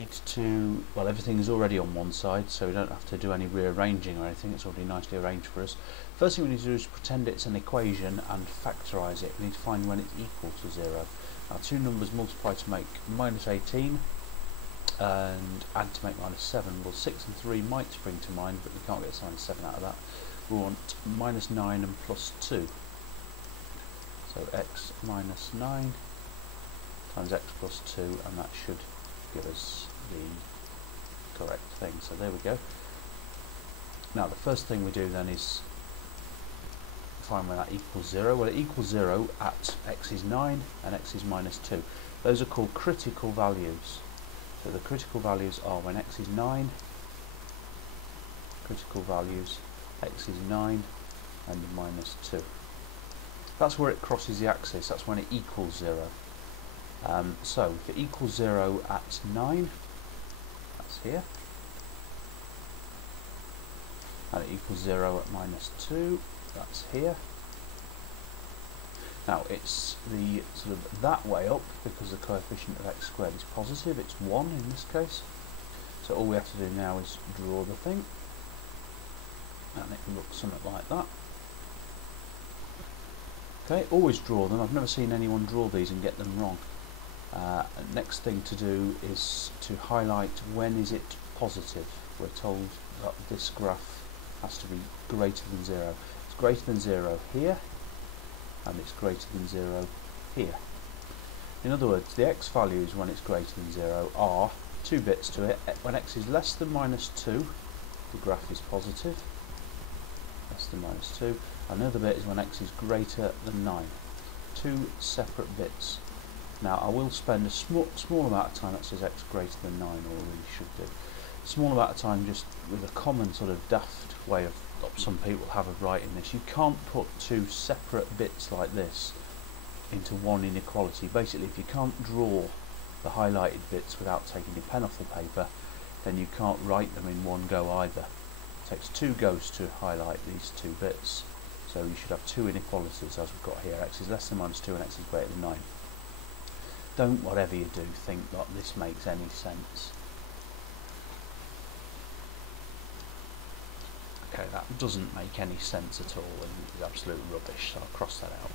need to, well, everything is already on one side, so we don't have to do any rearranging or anything. It's already nicely arranged for us. First thing we need to do is pretend it's an equation and factorise it. We need to find when it's equal to 0. Now, two numbers multiply to make minus 18 and add to make minus 7. Well, 6 and 3 might spring to mind, but we can't get minus 7 out of that. We want minus 9 and plus 2. So x minus 9 times x plus 2, and that should give us the correct thing. So there we go. Now the first thing we do then is find when that equals 0. Well, it equals 0 at x is 9 and x is minus 2. Those are called critical values. So the critical values are when x is 9, critical values, x is 9 and minus 2. That's where it crosses the axis, that's when it equals 0. So if it equals 0 at 9, that's here, and it equals 0 at minus 2, that's here. Now it's the sort of that way up because the coefficient of x squared is positive, it's 1 in this case. So all we have to do now is draw the thing, and it looks something like that. Okay, always draw them. I've never seen anyone draw these and get them wrong. Next thing to do is to highlight when is it positive. We're told that this graph has to be greater than 0. It's greater than 0 here, and it's greater than 0 here. In other words, the x values when it's greater than 0 are 2 bits to it. When x is less than minus 2, the graph is positive, less than minus 2. Another bit is when x is greater than 9. 2 separate bits. Now I will spend a small amount of time that says x greater than 9, or we should do. A small amount of time just with a common sort of daft way of some people have of writing this. You can't put 2 separate bits like this into one inequality. Basically, if you can't draw the highlighted bits without taking your pen off the paper, then you can't write them in one go either. It takes 2 goes to highlight these 2 bits. So you should have 2 inequalities as we've got here. X is less than minus 2 and x is greater than 9. Don't, whatever you do, think that this makes any sense. Okay, that doesn't make any sense at all and is absolute rubbish, so I'll cross that out.